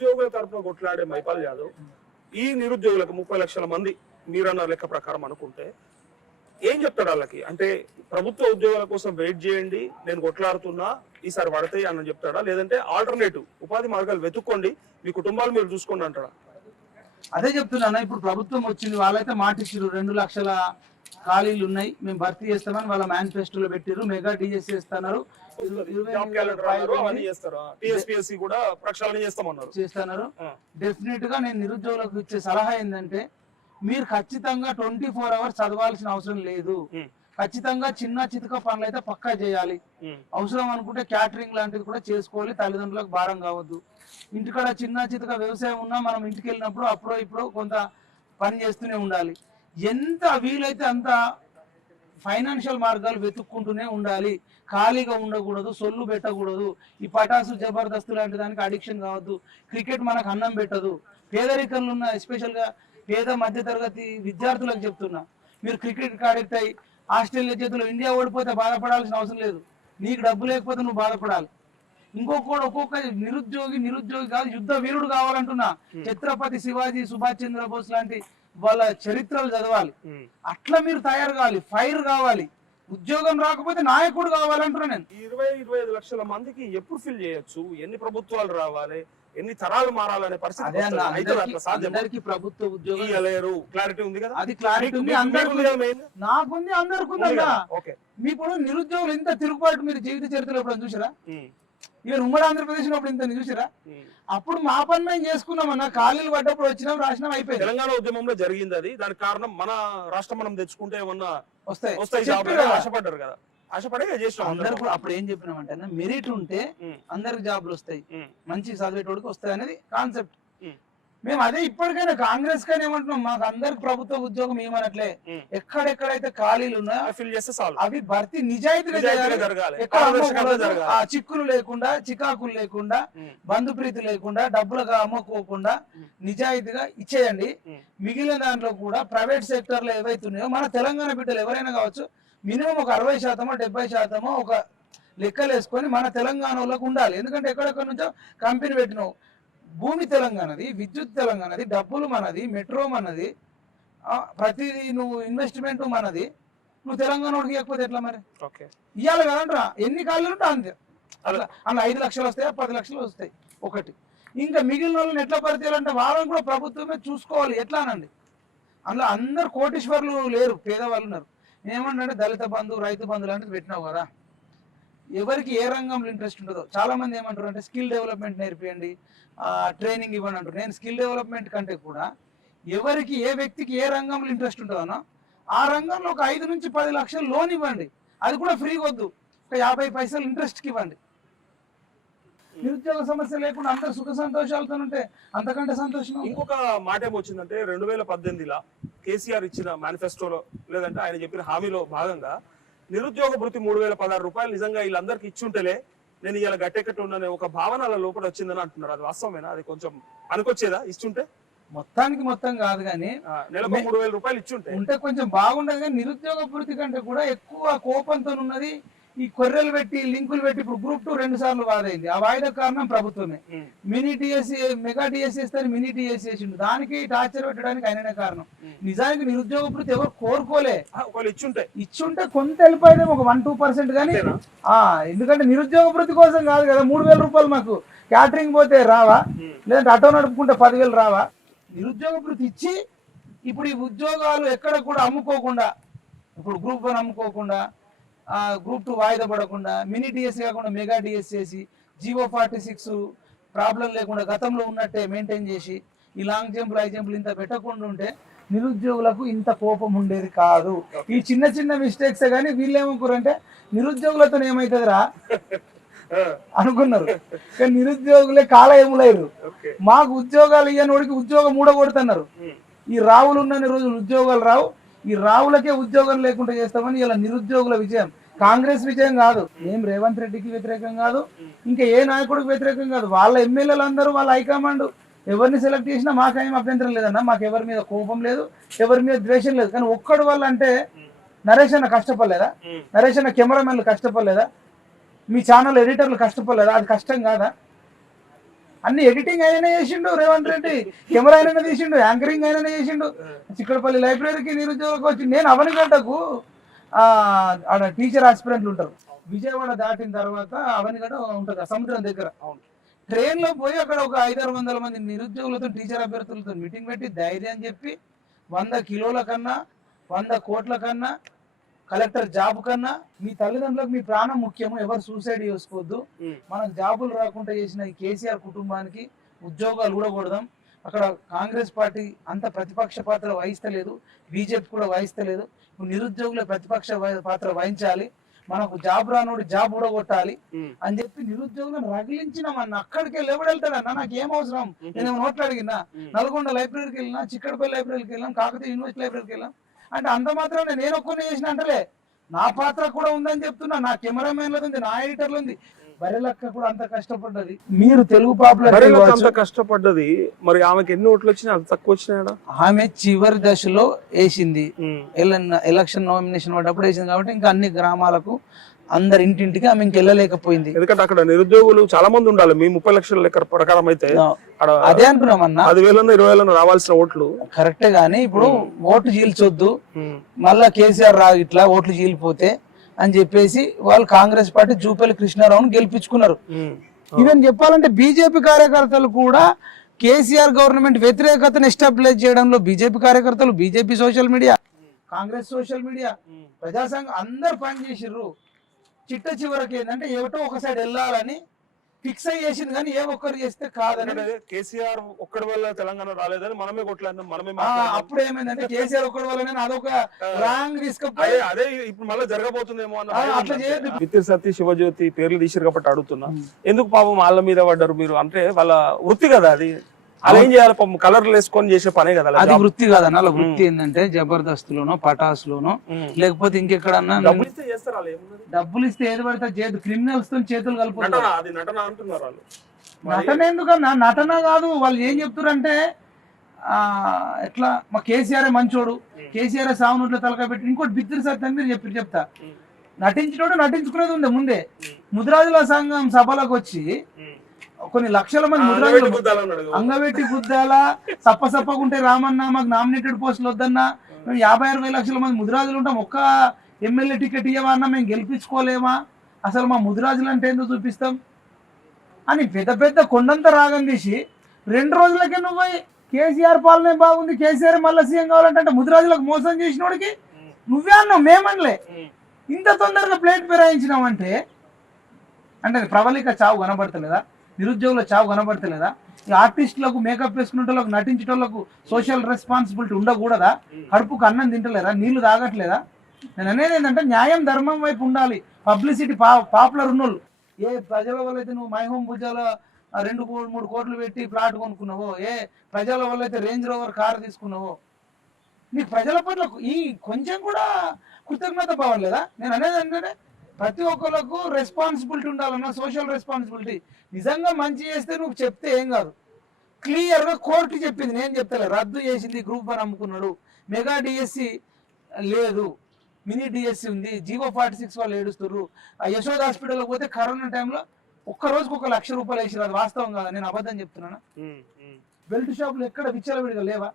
నిరుద్యోగుల తరపున కొట్లాడే మైపాల్ యాదవ్ ఈ నిరుద్యోగులకు 30 లక్షల మంది మీరన్న లెక్క ప్రకారం అనుకుంటే ఏం చెప్తాడు వాళ్ళకి? అంటే ప్రభుత్వ ఉద్యోగాల కోసం వెయిట్ చేయండి, నేను కొట్లాడుతున్నా, ఈసారి పడతాయి అని చెప్తాడా? లేదంటే ఆల్టర్నేటివ్ ఉపాధి మార్గాలు వెతుక్కోండి, మీ కుటుంబాలు మీరు చూసుకోండి అంటాడా? అదే చెప్తున్నా. ఇప్పుడు ప్రభుత్వం వచ్చింది, వాళ్ళైతే మాట ఇచ్చారు 2 లక్షల ఖాళీలు ఉన్నాయి, మేము భర్తీ చేస్తామని వాళ్ళ మేనిఫెస్టోలో పెట్టారు. మెగా డిఎస్సీ ఇస్తున్నారు, చేస్తున్నారు. డెఫినెట్ గా నేను నిరుద్యోగులకు ఇచ్చే సలహా ఏంటంటే, మీరు ఖచ్చితంగా 24 అవర్స్ చదవాల్సిన అవసరం లేదు. ఖచ్చితంగా చిన్న చితక పనులు అయితే పక్కా చేయాలి. అవసరం అనుకుంటే క్యాటరింగ్ లాంటిది కూడా చేసుకోవాలి, తల్లిదండ్రులకు భారం కావద్దు. ఇంటికాడ చిన్న చితక వ్యవసాయం ఉన్నా మనం ఇంటికి వెళ్ళినప్పుడు అప్పుడో ఇప్పుడు కొంత పని చేస్తూనే ఉండాలి. ఎంత వీలైతే అంత ఫైనాన్షియల్ మార్గాలు వెతుక్కుంటూనే ఉండాలి. ఖాళీగా ఉండకూడదు, సొల్లు పెట్టకూడదు. ఈ పటాసు జబర్దస్త్ లాంటి దానికి అడిక్షన్ కావద్దు. క్రికెట్ మనకు అన్నం పెట్టదు. పేదరికంలో ఉన్న ఎస్పెషల్గా పేద మధ్యతరగతి విద్యార్థులకు చెప్తున్నా, మీరు క్రికెట్కి అడిక్ట్ అయ్యి ఆస్ట్రేలియా చేతిలో ఇండియా ఓడిపోతే బాధపడాల్సిన అవసరం లేదు. నీకు డబ్బు లేకపోతే నువ్వు బాధపడాలి. ఒక్కొక్క నిరుద్యోగి కాదు, యుద్ధ వీరుడు కావాలంటున్నా. ఛత్రపతి శివాజీ, సుభాష్ చంద్రబోస్ లాంటి వాళ్ళ చరిత్రలు చదవాలి. అట్లా మీరు తయారు కావాలి, ఫైర్ కావాలి. ఉద్యోగం రాకపోతే నాయకుడు కావాలంటున్నా నేను. 20-25 లక్షల మందికి ఎప్పుడు ఫిల్ చేయొచ్చు? ఎన్ని ప్రభుత్వాలు రావాలి, ఎన్ని తరాలు మారాలనే పరిస్థితి అందరికి ప్రభుత్వ ఉద్యోగం క్లారిటీ ఉంది కదా? అది క్లారిటీ ఉంది, నాకుంది, అందరికి ఉందా? ఇప్పుడు నిరుద్యోగులు ఇంత తిరుగుబాటు మీరు జీవిత చరిత్రలో ఎప్పుడు చూసారా? ఈవెన్ ఉమ్మడి ఆంధ్రప్రదేశ్ లో ఇంత చూసారా? అప్పుడు మా పని మేము చేసుకున్నామన్నా, ఖాళీలు పడ్డప్పుడు వచ్చినాం, రాసినాం, అయిపోయింది. తెలంగాణ ఉద్యమంలో జరిగింది అది. దానికి కారణం మన రాష్ట్రం మనం తెచ్చుకుంటే ఏమన్నా వస్తాయి ఆశపడ్డారు కదా, ఆశపడే చేసినాం. అందరు అప్పుడు ఏం చెప్పినామంటే, మెరిట్ ఉంటే అందరికి జాబ్లు వస్తాయి, మంచి చదివేటోడికి వస్తాయి అనేది కాన్సెప్ట్. మేము అదే ఇప్పటికైనా కాంగ్రెస్ కానీ ఏమంటున్నాం, మాకు అందరికి ప్రభుత్వ ఉద్యోగం ఏమనట్లే. ఎక్కడెక్కడైతే ఖాళీలు ఉన్నాయో అవి భర్తీ నిజాయితీగా జరగాలి. చిక్కులు లేకుండా, చికాకులు లేకుండా, బంధుప్రీతి లేకుండా, డబ్బులుగా అమ్ముకోకుండా నిజాయితీగా ఇచ్చేయండి. మిగిలిన దాంట్లో కూడా ప్రైవేట్ సెక్టర్ లో ఏవైతే ఉన్నాయో మన తెలంగాణ బిడ్డలు ఎవరైనా కావచ్చు, మినిమం ఒక 60%, 70% ఒక లెక్కలు వేసుకొని మన తెలంగాణలోకి ఉండాలి. ఎందుకంటే ఎక్కడెక్కడ నుంచో కంపెనీ పెట్టినావు. భూమి తెలంగాణది, విద్యుత్ తెలంగాణది, డబ్బులు మనది, మెట్రో మనది, ప్రతిదీ నువ్వు ఇన్వెస్ట్మెంట్ మనది. నువ్వు తెలంగాణ ఇవ్వకపోతే ఎట్లా మరి? ఇవ్వాలి కదంటరా. ఎన్ని ఖాళీలు ఉంటా అంతే. అట్లా అందులో 5 లక్షలు వస్తాయా, 10 లక్షలు వస్తాయి ఒకటి. ఇంకా మిగిలిన వాళ్ళని ఎట్లా పరిచయాలంటే వాళ్ళని కూడా ప్రభుత్వమే చూసుకోవాలి. ఎట్లా అనండి, అందులో అందరు కోటీశ్వర్లు లేరు, పేదవాళ్ళు ఉన్నారు. ఏమంటే దళిత బంధు, రైతు బంధు లాంటిది పెట్టినావు కదా. ఎవరికి ఏ రంగంలో ఇంట్రెస్ట్ ఉంటుందో. చాలా మంది ఏమంటారు అంటే స్కిల్ డెవలప్మెంట్ నేర్పియండి, ట్రైనింగ్ ఇవ్వండి అంటారు. నేను స్కిల్ డెవలప్మెంట్ కంటే కూడా ఎవరికి ఏ వ్యక్తికి ఏ రంగంలో ఇంట్రెస్ట్ ఉంటుందో ఆ రంగంలో ఒక 5 నుంచి 10 లక్షలు లోన్ ఇవ్వండి. అది కూడా ఫ్రీగా వద్దు, ఒక 50 పైసలు ఇంట్రెస్ట్కి ఇవ్వండి. నిరుద్యోగ సమస్య లేకుండా అందరు సుఖ సంతోషాలతో ఉంటే అంతకంటే సంతోషం. ఇంకొక మాట ఏమొచ్చిందంటే 2018లో కేసీఆర్ ఇచ్చిన మేనిఫెస్టోలో, లేదంటే ఆయన చెప్పిన హామీలో భాగంగా నిరుద్యోగ భృతి 3016 రూపాయలు నిజంగా వీళ్ళందరికి ఇచ్చుంటేలే నేను ఇలా గట్టెక్కట్టు ఉన్నానే ఒక భావనల లోపల వచ్చిందని అంటున్నారు. అది వాస్తవమేనా? అది కొంచెం అనుకొచ్చేదా ఇచ్చుంటే? మొత్తం కాదు కానీ నెలకు 3000 రూపాయలు ఇచ్చుంటే ఉంటే కొంచెం బాగుండదు. కానీ నిరుద్యోగ భృతి కంటే కూడా ఎక్కువ కోపంతో ఉన్నది ఈ కొర్రెలు పెట్టి, లింకులు పెట్టి. ఇప్పుడు గ్రూప్ 2 2 సార్లు వాదైంది. ఆ వాయిదా కారణం ప్రభుత్వమే. మినీ టీఎస్సీ, మెగా టీఎస్సీ ఇస్తే మినీ టీఎస్సీ వేసిండు. దానికి టార్చర్ పెట్టడానికి ఆయననే కారణం. నిజానికి నిరుద్యోగ భృతి ఎవరు కోరుకోలే. ఇచ్చుంటే కొంత వెళ్ళిపోయినా ఒక 1-2% కానీ. ఎందుకంటే నిరుద్యోగ భృతి కోసం కాదు కదా. 3000 రూపాయలు మాకు క్యాటరింగ్ పోతే రావా, లేదంటే ఆటో నడుపుకుంటే 10,000 రావా? నిరుద్యోగ భృతి ఇచ్చి ఇప్పుడు ఈ ఉద్యోగాలు ఎక్కడ కూడా అమ్ముకోకుండా, ఇప్పుడు గ్రూప్ 1 అమ్ముకోకుండా, గ్రూప్ 2 వాయిదా పడకుండా, మినీ డిఎస్సీ కాకుండా మెగా డిఎస్సీ చేసి, జీవో 46 ప్రాబ్లం లేకుండా గతంలో ఉన్నట్టే మెయింటైన్ చేసి, ఈ లాంగ్ జంపులు, హై జంపులు ఇంత పెట్టకుండా ఉంటే నిరుద్యోగులకు ఇంత కోపం ఉండేది కాదు. ఈ చిన్న మిస్టేక్సే కానీ వీళ్ళు ఏమనుకోరంటే నిరుద్యోగులతో ఏమవుతుందిరా అనుకున్నారు. కానీ నిరుద్యోగులే కాలయములయ్యారు. మాకు ఉద్యోగాలు ఇయ్యనోడికి ఉద్యోగం ఊడగొడుతున్నారు. ఈ రావులు ఉన్న రోజులు ఉద్యోగాలు రావు. ఈ రావులకే ఉద్యోగం లేకుండా చేస్తామని ఇలా నిరుద్యోగుల విజయం. కాంగ్రెస్ విజయం కాదు. ఏం రేవంత్ రెడ్డికి వ్యతిరేకం కాదు, ఇంకా ఏ నాయకుడికి వ్యతిరేకం కాదు. వాళ్ళ ఎమ్మెల్యేలు అందరూ వాళ్ళ హైకమాండ్ ఎవరిని సెలెక్ట్ చేసినా మాకేం అభ్యంతరం లేదన్నా. మాకు ఎవరి మీద కోపం లేదు, ఎవరి మీద ద్వేషం లేదు. కానీ ఒక్కడు వల్ల అంటే నరేష్ అన్న కష్టపడలేదా? నరేష్ అన్న కెమెరామెన్లు కష్టపడలేదా? మీ ఛానల్ ఎడిటర్లు కష్టపడలేదా? అది కష్టం కాదా? అన్ని ఎడిటింగ్ అయినా చేసిండు రేవంత్ రెడ్డి, కెమెరా అయినా తీసిండు, యాంకరింగ్ అయినా చేసిండు. చిక్కడపల్లి లైబ్రరీకి నిరుద్యోగం వచ్చి నేను అవనిగడ్డకు ఆడ టీచర్ ఆస్పిరెంట్లు ఉంటారు. విజయవాడ దాటిన తర్వాత అవనిగడ్డ ఉంటుంది సముద్రం దగ్గర. ట్రైన్ లో పోయి అక్కడ ఒక 500-600 మంది నిరుద్యోగులతో టీచర్ అభ్యర్థులతో మీటింగ్ పెట్టి ధైర్యం చెప్పి 100 కిలోల కన్నా 100 కోట్ల కన్నా కలెక్టర్ జాబ్ కన్నా మీ తల్లిదండ్రులకు మీ ప్రాణం ముఖ్యము, ఎవరు సూసైడ్ చేసుకోవద్దు, మనకు జాబులు రాకుండా చేసిన ఈ కేసీఆర్ కుటుంబానికి ఉద్యోగాలు ఊడకూడదాం. అక్కడ కాంగ్రెస్ పార్టీ అంత ప్రతిపక్ష పాత్ర వహిస్తలేదు, బీజేపీ కూడా వహిస్తలేదు, నిరుద్యోగుల ప్రతిపక్ష పాత్ర వహించాలి, మనకు జాబ్ రానోడు జాబ్ ఊడగొట్టాలి అని చెప్పి నిరుద్యోగులను రగిలించినామన్న. అక్కడికి ఎవడెళ్తాడన్నా, నాకు ఏం అవసరం, నేను నోట్లు అడిగినా, నల్గొండ లైబ్రరీకి వెళ్ళినా, చిక్కడపల్లి లైబ్రరీకి వెళ్ళాం, కాకతీయ యూనివర్సిటీ లైబ్రరీకి వెళ్ళాం అంటే అంత మాత్రం నేను ఒక్కరిని చేసిన అంటలే, నా పాత్ర కూడా ఉందని చెప్తున్నా. నా కెమెరామెన్లది ఉంది, నా ఎడిటర్లు ఉంది. బరెలక్క కూడా అంత కష్టపడ్డది. మీరు తెలుగు పాపులర్ అంత కష్టపడ్డది, మరి ఆమెకి ఎన్ని ఓట్లు వచ్చినాయి? అంత తక్కువ వచ్చినాయా? ఆమె చివరి దశలో వేసింది, ఎలక్షన్ నామినేషన్ పడ్డప్పుడు వేసింది కాబట్టి ఇంకా అన్ని గ్రామాలకు అందరి ఇంటింటికి ఆమె ఇంకెళ్ళలేకపోయింది. ఎందుకంటే అక్కడ నిరుద్యోగులు చాలా మంది ఉండాలి. మీ 30 లక్షల లెక్క ప్రకారం అయితే అదే అంటున్నామన్నా, 10,000-20,000 రావాల్సిన ఓట్లు కరెక్టే గానీ ఇప్పుడు ఓటు చీల్చొద్దు, మళ్ళా కేసీఆర్ ఇట్లా ఓట్లు చీలిపోతే అని చెప్పేసి వాళ్ళు కాంగ్రెస్ పార్టీ జూపల్లి కృష్ణారావును గెలిపించుకున్నారు. ఈవెన్ చెప్పాలంటే బీజేపీ కార్యకర్తలు కూడా కేసీఆర్ గవర్నమెంట్ వ్యతిరేకతను ఎస్టాబ్లిష్ చేయడంలో బీజేపీ కార్యకర్తలు, BJP social media, Congress social media, ప్రజాసంఘం అందరు పనిచేసిర్రు. చిట్ట చివరికి ఏంటంటే ఏమిటో ఒక సైడ్ వెళ్ళాలని ఫిక్స్ అయ్యేసింది కానీ ఏ ఒక్కరు చేస్తే కాదని. కేసీఆర్ ఒక్కడి వల్ల తెలంగాణ రాలేదని మనమే కొట్లాడినాం, మనమే. అప్పుడు ఏమైందంటే కేసీఆర్ ఒక్కడి వల్ల అదొక రాంగ్ తీసుకపోయి అదే ఇప్పుడు మళ్ళీ జరగబోతుందేమో అట్లా చేయదు. విత్తిరి సతీ, శివజ్యోతి పేర్లు తీసిరు కాబట్టి అడుగుతున్నా, ఎందుకు పాపం వాళ్ళ మీద పడ్డారు మీరు? అంటే వాళ్ళ వృత్తి కదా అది, అలా ఏం చేయాలి పాపం, కలర్లు వేసుకొని చేసే పనే కదా అది. వృత్తి కాదన్న, వాళ్ళ వృత్తి ఏంటంటే జబర్దస్త్ లోనో పటాస్ లోనో లేకపోతే ఇంకెక్కడన్నా డబ్బులు ఇస్తే ఏది పడితే చేయదు, క్రిమినల్స్ తో చేతులు కలుపుతారు. నటన ఎందుకన్నా, నటన కాదు. వాళ్ళు ఏం చెప్తారంటే ఎట్లా మా కేసీఆర్ మంచోడు, కేసీఆర్ సావునోట్లో తలకాయ పెట్టి ఇంకోటి బిత్తిరి సత్యం మీరు చెప్తా. నటించినోడు నటించుకునేది ఉండే ముందే. ముదిరాజుల సంఘం సభలకు వచ్చి కొన్ని లక్షల మంది ముద్రాజులు అంగబెట్టి గుద్దాలా, సప్పగుంటే రామన్న మాకు నామినేటెడ్ పోస్టులు వద్దన్నా, మేము 50-60 లక్షల మంది ముద్రాజులు ఉంటాం, ఒక్క ఎమ్మెల్యే టికెట్ ఇవ్వమన్నా మేము గెలిపించుకోలేమా, అసలు మా ముద్రాజులు అంటే ఎందుకు చూపిస్తాం అని పెద్ద పెద్ద కొండంత రాగం తీసి 2 రోజులకే నువ్వు కేసీఆర్ పాలనే బాగుంది, కేసీఆర్ మళ్ళీ సీఎం కావాలంటే ముద్రాజులకు మోసం చేసినోడికి నువ్వే అన్నావు, మేమనలే. ఇంత తొందరగా ప్లేట్ ఫిరాయించినావంటే అంటే ప్రవళిక చావు కనబడతలేదా, నిరుద్యోగుల చావు కనబడతలేదా, ఈ ఆర్టిస్టులకు మేకప్ వేసుకునేటోళ్ళకు నటించేటోళ్ళకు సోషల్ రెస్పాన్సిబిలిటీ ఉండకూడదా, కడుపుకు అన్నం తింటలేదా, నీళ్లు తాగట్లేదా? నేను అనేది ఏంటంటే న్యాయం ధర్మం వైపు ఉండాలి. పబ్లిసిటీ పాపులర్ ఉన్నోళ్ళు, ఏ ప్రజల వల్ల అయితే నువ్వు మై హోమ్ భుజాల 2-3 కోట్లు పెట్టి ప్లాట్ కొనుక్కున్నావో, ఏ ప్రజల వల్ల అయితే రేంజ్ రోవర్ కారు తీసుకున్నావో, నీకు ప్రజల పట్ల ఈ కొంచెం కూడా కృతజ్ఞత భావం లేదా? నేను అనేది ఏంటంటే ప్రతి ఒక్కరికి రెస్పాన్సిబిలిటీ ఉండాలన్న, సోషల్ రెస్పాన్సిబిలిటీ. నిజంగా మంచి చేస్తే నువ్వు చెప్తే ఏం కాదు, క్లియర్గా కోర్టు చెప్పింది, నేను చెప్తాలే. రద్దు చేసింది, గ్రూప్ 1 అమ్ముకున్నాడు, మెగా డిఎస్సి లేదు, మినీ డిఎస్సి ఉంది, జీవో 46 వాళ్ళు ఏడుస్తున్నారు. ఆ యశోద్ హాస్పిటల్కి పోతే కరోనా టైంలో ఒక్క రోజుకు 1 లక్ష రూపాయలు వేసిరు, అది వాస్తవం కాదా? నేను అబద్ధం చెప్తున్నానా? బెల్ట్ షాపులు ఎక్కడ విచ్చలవిడిగా లేవా?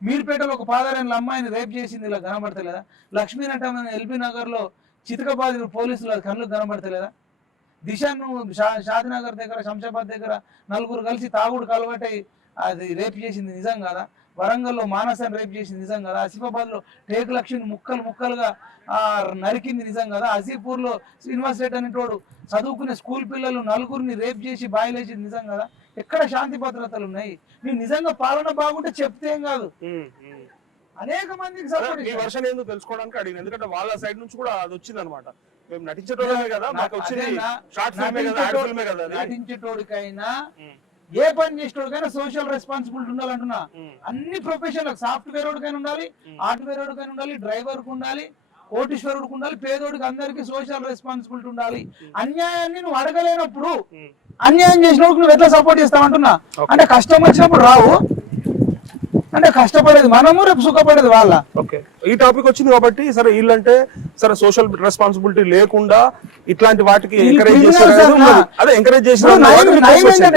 మీర్పేటలో ఒక 16 ఏళ్ళ అమ్మాయిని రేప్ చేసింది, ఇలా కనబడతలేదా? లక్ష్మీనటం ఎల్బీ నగర్లో చితకబాదిన పోలీసులు కళ్ళు కనబడతలేదా? దిశాను షాదినగర్ దగ్గర, శంషాబాద్ దగ్గర 4 కలిసి తాగుడు అలవాటై అది రేప్ చేసింది నిజం కాదా? వరంగల్లో మానసాన్ని రేప్ చేసింది నిజం కదా? ఆసిఫాబాద్లో టేక్ లక్ష్మిని ముక్కలుగా నరికింది నిజం కదా? అజీపూర్లో శ్రీనివాస్ రెడ్డి అనేటోడు చదువుకునే స్కూల్ పిల్లలు 4 రేప్ చేసి బాయిలేసింది నిజం కదా? ఎక్కడ శాంతి భద్రతలు ఉన్నాయి? మీరు నిజంగా పాలన బాగుంటే చెప్తే ఏం కాదు. అనేక మందికి సపోర్ట్ ఎందుకు తెలుసుకోవడానికి అడిగింది, ఎందుకంటే వాళ్ళ సైడ్ నుంచి కూడా అది వచ్చింది అనమాట. మేము నటించేటోడమే కదా, మాకు వచ్చింది షార్ట్ ఫిల్మే కదా, యాడ్ ఫిల్మే కదా. నటించేటోడికైనా ఏ పని చేసేటోడికైనా సోషల్ రెస్పాన్సిబిలిటీ ఉండాలంటున్నా. అన్ని ప్రొఫెషన్లకు, సాఫ్ట్వేర్ వాడికైనా ఉండాలి, హార్డ్వేర్ వాడికైనా ఉండాలి, డ్రైవర్కి ఉండాలి, కోటీశ్వరుడికి ఉండాలి, పేదోడికి అందరికి సోషల్ రెస్పాన్సిబిలిటీ ఉండాలి. అన్యాయాన్ని నువ్వు అడగలేనప్పుడు అన్యాయం చేసినప్పుడు నువ్వు ఎట్లా సపోర్ట్ చేస్తావు అంటున్నా. అంటే కష్టం వచ్చినప్పుడు రావు, అంటే కష్టపడేది మనము, రేపు సుఖపడేది వాళ్ళ. ఓకే, ఈ టాపిక్ వచ్చింది కాబట్టి సరే వీళ్ళంటే సరే సోషల్ రెస్పాన్సిబిలిటీ లేకుండా ఇట్లాంటి వాటికి ఎంకరేజ్ అదే ఎంకరేజ్ చేసిన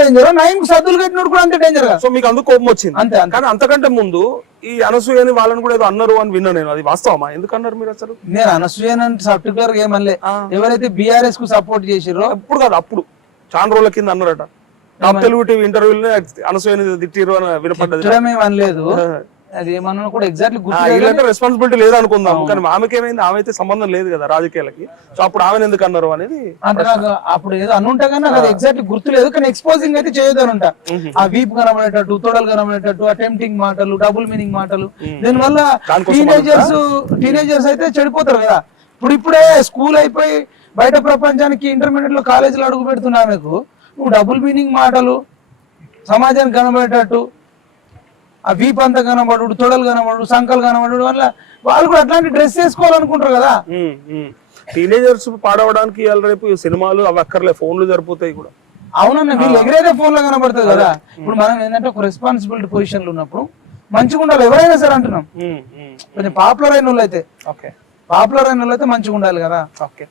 డేంజర్, నయం సద్దులు కట్టినోడు కూడా అంతే డేంజర్. సో మీకు అందుకు కోపం వచ్చింది. అంతే. కానీ అంతకంటే ముందు ఈ అనసూయని వాళ్ళని కూడా ఏదో అన్నారు అని విన్నా నేను, అది వాస్తవమా? ఎందుకు అన్నారు మీరు అసలు? నేను అనసూయన్ పర్టికులర్ గా ఏమనలే. ఎవరైతే బీఆర్ఎస్ కు సపోర్ట్ చేసిరో ఇప్పుడు కాదు, అప్పుడు చాలా రోజుల కింద అన్నారట. టాప్ తెలుగు టీవీ ఇంటర్వ్యూలో అనసూయని తిట్టిరు అని వినపడ్డది. అనలేదు, అది ఏమన్నా కూడా ఎగ్జాక్ట్లీ వీళ్ళంటే రెస్పాన్సిబిలిటీ లేదు అనుకుందాం, కానీ ఆమెకి ఏమైంది? ఆమె అయితే సంబంధం లేదు కదా రాజకీయాలకి. సో అప్పుడు ఆమెను ఎందుకు అన్నారు అనేది అప్పుడు ఏదో అనుంటా కానీ నాకు అది ఎగ్జాక్ట్లీ గుర్తు లేదు. కానీ ఎక్స్పోజింగ్ అయితే చేయదనంట. ఆ వీప్ కనబడేటట్టు, తొడలు కనబడేటట్టు, అటెంప్టింగ్ మాటలు, డబుల్ మీనింగ్ మాటలు. దీనివల్ల టీనేజర్స్ అయితే చెడిపోతారు కదా. ఇప్పుడే స్కూల్ అయిపోయి బయట ప్రపంచానికి ఇంటర్మీడియట్ లో కాలేజీలో అడుగు పెడుతున్నా ఆమెకు నువ్వు డబుల్ మీనింగ్ మాటలు, సమాజానికి కనబడేటట్టు, ఆ వీప్ అంతా కనబడు, తొడలు కనబడు, సంకలు కనబడు వల్ల వాళ్ళు కూడా అట్లాంటి డ్రెస్ వేసుకోవాలనుకుంటారు కదా. టీనేజర్స్ పాడవడానికి రేపు సినిమాలు అవి అక్కర్లే, ఫోన్లు సరిపోతాయి కూడా. అవునన్నా, వీళ్ళు ఎగరైతే ఫోన్ లో కనబడుతుంది కదా. ఇప్పుడు మనం ఏంటంటే ఒక రెస్పాన్సిబిలిటీ పొజిషన్ లో ఉన్నప్పుడు మంచిగా ఉండాలి ఎవరైనా సరే అంటున్నాం. కొంచెం పాపులర్ అయిన వాళ్ళు అయితే మంచిగా ఉండాలి కదా. ఓకే.